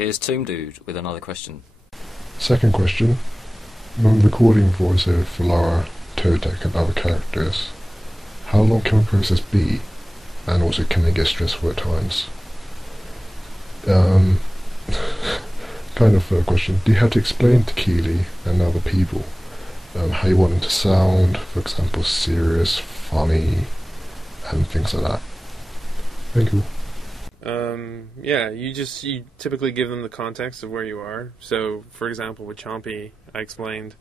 Here's Tomb Dude with another question. Second question. When recording voiceover for Lara, Todek and other characters, how long can the process be? And also, can they get stressful at times? Kind of third question. Do you have to explain to Keighley and other people how you want them to sound, for example, serious, funny, and things like that? Thank you. Yeah, you typically give them the context of where you are. So, for example, with Chompy, I explained,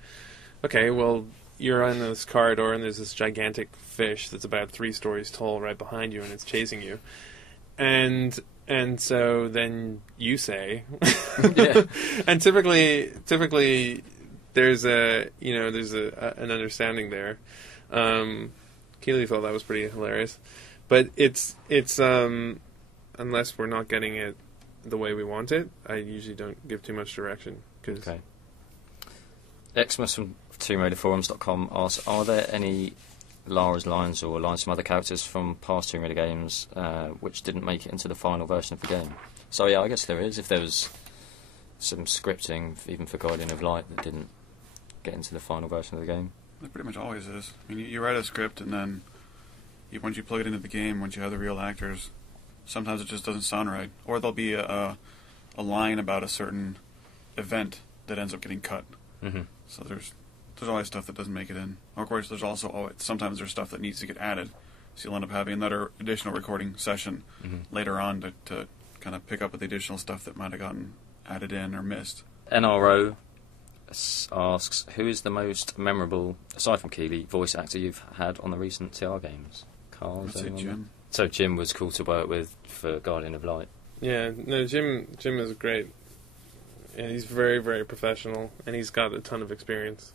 okay, well, you're in this corridor and there's this gigantic fish that's about 3 stories tall right behind you and it's chasing you. And so then you say, Yeah. and typically there's an understanding there. Keighley thought that was pretty hilarious, but it's unless we're not getting it the way we want it, I usually don't give too much direction. Okay. Xmas from TombRaiderFourms.com asks, are there any Lara's lines or lines from other characters from past Tomb Raider games which didn't make it into the final version of the game? So yeah, I guess there is. If there was some scripting, even for Guardian of Light, that didn't get into the final version of the game. It pretty much always is. I mean, you write a script and then once you plug it into the game, once you have the real actors, sometimes it just doesn't sound right. Or there'll be a line about a certain event that ends up getting cut. Mm-hmm. So there's always stuff that doesn't make it in. Of course, there's also sometimes there's stuff that needs to get added. So you'll end up having another additional recording session later on to kind of pick up with the additional stuff that might have gotten added in or missed. NRO asks, who is the most memorable, aside from Keighley, voice actor you've had on the recent TR games? Karl? I'd say Jim. So Jim was cool to work with for Guardian of Light. Yeah, no, Jim is great. Yeah, he's very, very professional, and he's got a ton of experience.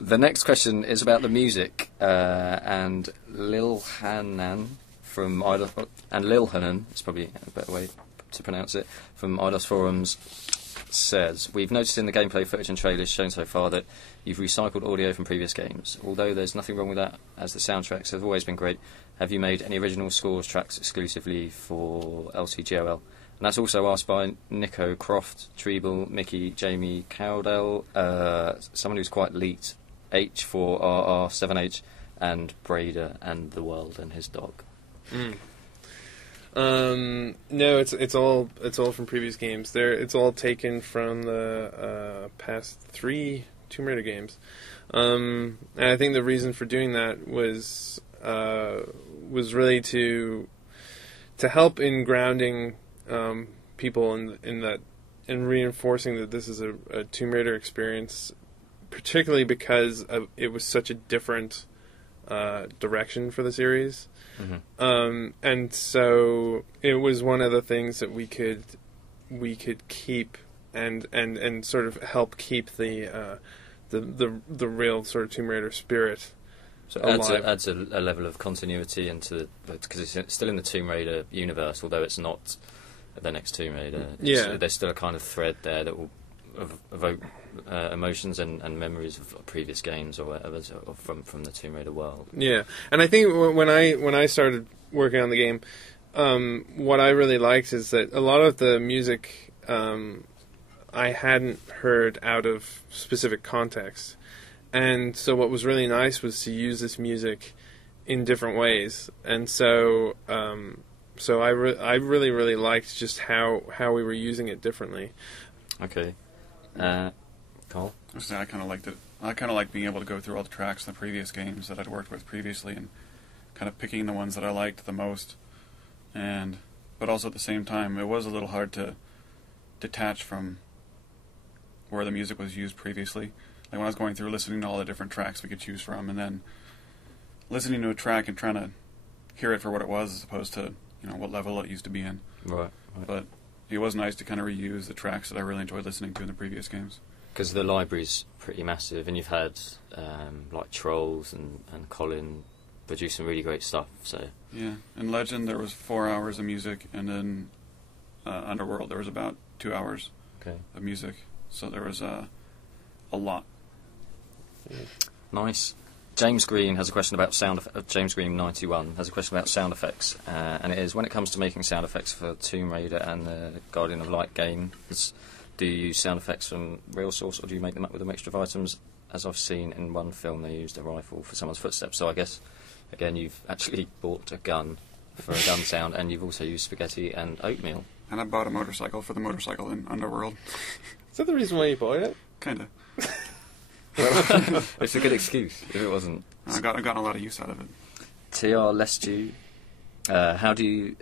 The next question is about the music, and Lil Hanan from Eidos, and Lil Hanan, it's probably a better way to pronounce it, from Eidos Fourms says, we've noticed in the gameplay footage and trailers shown so far that you've recycled audio from previous games. Although there's nothing wrong with that, as the soundtracks have always been great, have you made any original scores tracks exclusively for LCGoL? And that's also asked by Nico Croft, Treble, Mickey, Jamie Cowdell, someone who's quite elite, H4RR7H, and Brader and the World and his dog. No, it's all from previous games. It's all taken from the past 3 Tomb Raider games. And I think the reason for doing that was really to help in grounding people in that, and reinforcing that this is a Tomb Raider experience, particularly because it was such a different direction for the series. Mm-hmm. And so it was one of the things that we could keep and sort of help keep the real sort of Tomb Raider spirit. So it adds a level of continuity into because it's still in the Tomb Raider universe, although it's not the next Tomb Raider. There's still a kind of thread there that will evoke emotions and memories of previous games or whatever from the Tomb Raider world. Yeah, and I think when I started working on the game, what I really liked is that a lot of the music I hadn't heard out of specific context. And so what was really nice was to use this music in different ways. And so I really, really liked just how we were using it differently. Okay. Karl? I kind of liked it. I kind of like being able to go through all the tracks in the previous games that I'd worked with previously and kind of picking the ones that I liked the most. But also at the same time, it was a little hard to detach from where the music was used previously. Like when I was going through listening to all the different tracks we could choose from, and then listening to a track and trying to hear it for what it was as opposed to, what level it used to be in. Right. But it was nice to kind of reuse the tracks that I really enjoyed listening to in the previous games. Because the library's pretty massive, and you've had like Trolls and Colin produce some really great stuff. So yeah, in Legend there was 4 hours of music, and in Underworld there was about 2 hours of music. So there was a lot. Nice. James Green has a question about James Green 91 has a question about sound effects, and it is, when it comes to making sound effects for Tomb Raider and the Guardian of Light games, do you use sound effects from real source, or do you make them up with a mixture of items? As I've seen in one film, they used a rifle for someone's footsteps. So I guess, again, you've actually bought a gun for a gun sound, and you've also used spaghetti and oatmeal. And I bought a motorcycle for the motorcycle in Underworld. Is that the reason why you bought it? Kinda. It's a good excuse, if it wasn't. I got a lot of use out of it. TR Lestu, how do you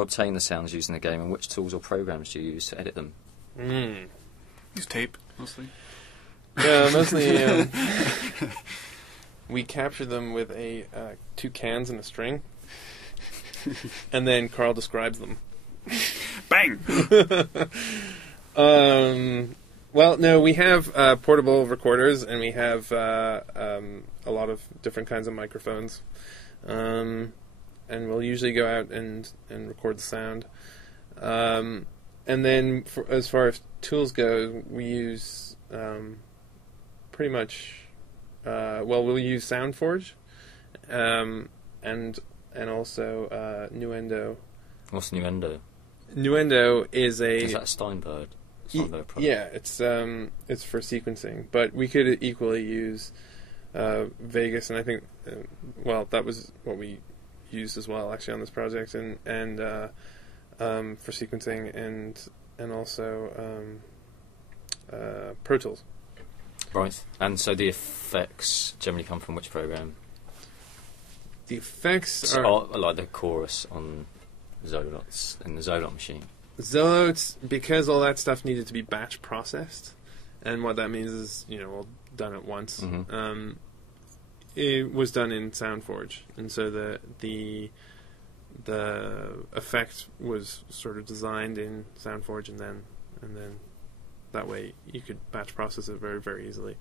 obtain the sounds used in the game, and which tools or programs do you use to edit them? Use tape, mostly. Yeah, mostly. We capture them with two cans and a string, and then Karl describes them. Bang! Well, no, we have portable recorders, and we have a lot of different kinds of microphones, and we'll usually go out and record the sound. And then, as far as tools go, we use pretty much. We'll use SoundForge, and also Nuendo. What's Nuendo? Nuendo is that Steinberg? Yeah, it's for sequencing, but we could equally use Vegas, and I think that was what we used as well, actually, on this project, and for sequencing, and also Pro Tools. Right, and so the effects generally come from which program? The effects are like the chorus on Zolots in the Zolot machine. Zolots, because all that stuff needed to be batch processed, and what that means is, all done at once. Mm-hmm. It was done in SoundForge, and so the effect was sort of designed in SoundForge, and then that way you could batch process it very, very easily.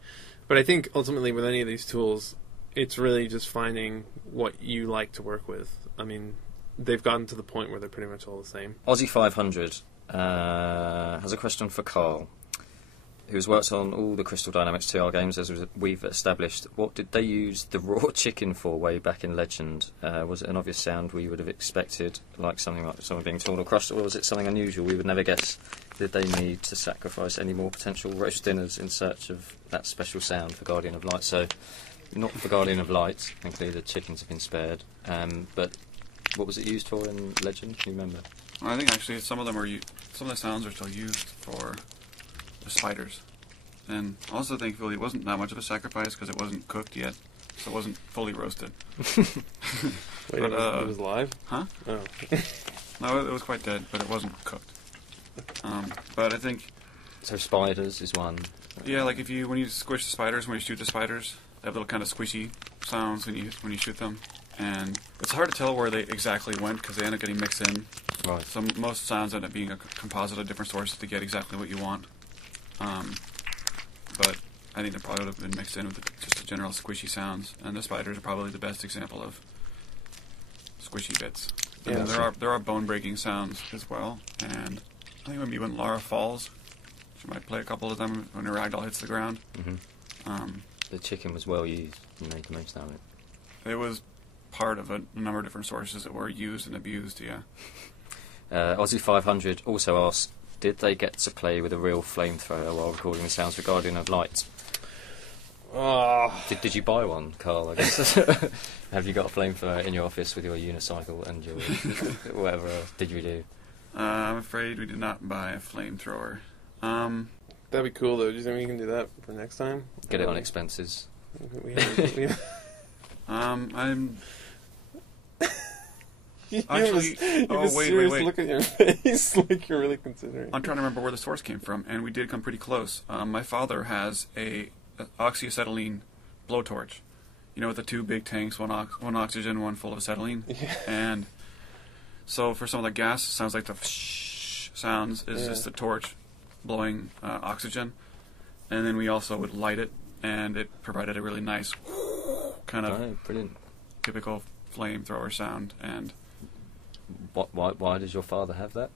But I think ultimately with any of these tools, it's really just finding what you like to work with. I mean, they've gotten to the point where they're pretty much all the same. Aussie 500 has a question for Karl, who's worked on all the Crystal Dynamics TR games, as we've established. What did they use the raw chicken for way back in Legend? Was it an obvious sound we would have expected, like someone being torn or crushed, or was it something unusual we would never guess? Did they need to sacrifice any more potential roast dinners in search of that special sound for Guardian of Light? So, not for Guardian of Light, thankfully the chickens have been spared, but what was it used for in Legend? Can you remember? I think actually some of the sounds are still used for the spiders. And also, thankfully, it wasn't that much of a sacrifice because it wasn't cooked yet, so it wasn't fully roasted. Wait, it was live? Huh? Oh. No, it was quite dead, but it wasn't cooked. But I think... So spiders is one. Yeah, like when you squish the spiders, when you shoot the spiders, they have little kind of squishy sounds when you shoot them. And it's hard to tell where they exactly went because they end up getting mixed in. Right. So most sounds end up being a composite of different sources to get exactly what you want. But I think they probably would have been mixed in with just the general squishy sounds. And the spiders are probably the best example of squishy bits. Yeah, and there are bone-breaking sounds as well. And I think maybe when Lara falls, she might play a couple of them when her ragdoll hits the ground. Mm-hmm. The chicken was well used. You made the most out of it. It was part of a number of different sources that were used and abused, yeah. Aussie 500 also asked, did they get to play with a real flamethrower while recording the sounds for Guardian of Light? Did you buy one, Karl, I guess? Have you got a flamethrower in your office with your unicycle and your whatever else did you do? I'm afraid we did not buy a flamethrower. That'd be cool, though. Do you think we can do that for next time? Get it on expenses. I'm... You Actually, have a serious look at your face, like you're really considering. I'm trying to remember where the source came from, and we did come pretty close. My father has a oxyacetylene blowtorch, with the two big tanks, one oxygen, one full of acetylene. Yeah. And so for some of the gas, it sounds like the sounds is just the torch blowing oxygen, and then we also would light it, and it provided a really nice kind of brilliant typical flamethrower sound. And why does your father have that?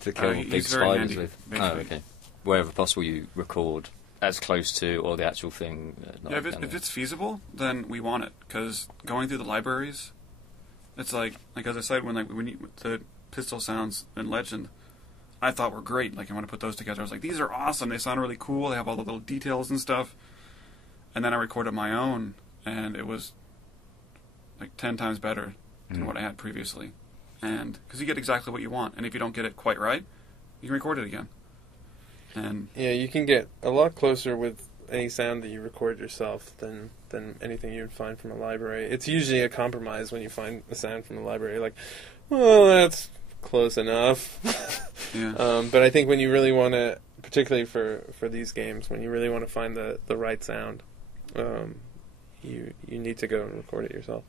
To kill big he's very spiders handy, with? basically. Oh, okay. Wherever possible, you record as close to, or the actual thing. Yeah, if it's feasible, then we want it, because going through the libraries, it's like as I said, when the pistol sounds in Legend, I thought were great. Like, I want to put those together. I was like, these are awesome. They sound really cool. They have all the little details and stuff. And then I recorded my own, and it was like 10 times better than what I had previously. And because you get exactly what you want, and if you don't get it quite right, you can record it again. And yeah, you can get a lot closer with any sound that you record yourself than anything you would find from a library. It's usually a compromise when you find a sound from the library. Like, well, that's close enough. yeah. But I think when you really want to, particularly for these games, when you really want to find the right sound, you need to go and record it yourself.